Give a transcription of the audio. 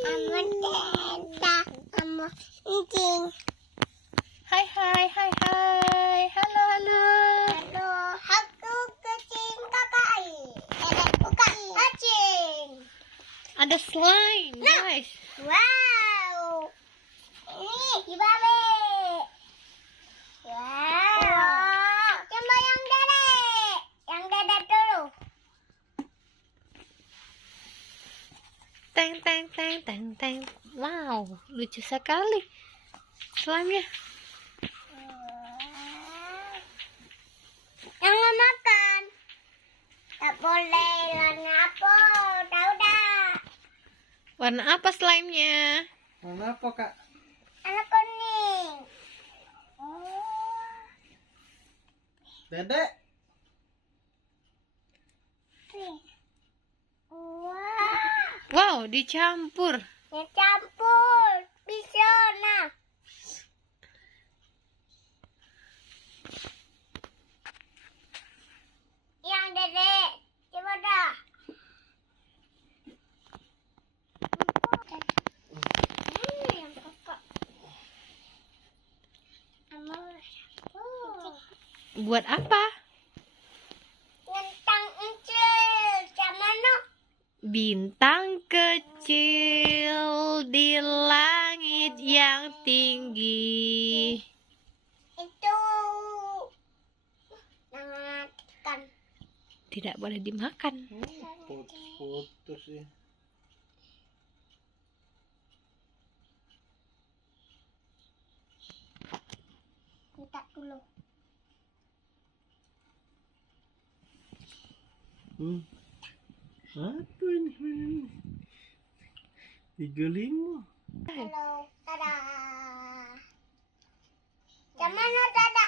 Hai hai hai hai. Halo halo. Aku kucing kakak. Buka kucing. Ada slime, guys. Wow. Ini gimana? Wow. Coba yang dedek. Yang dedek dulu. Teng teng teng teng teng. Wow, lucu sekali slime-nya. Jangan makan. Tak boleh warna apa? Tahu dah. Warna apa slime-nya? Mana apa kak? Anak kuning. Dedek. Wow. Wow, dicampur. Ya campur. Bisa nah. Yang dedek. Coba dah. Yang kakak. Buat apa? Tentang encil. Sama no. Bintang kecil di langit yang tinggi. Itu. Jangan. Tidak boleh dimakan. Putus ya. Minta dulu. Apa ini? 35. Halo. Dadah. Sama no dadah.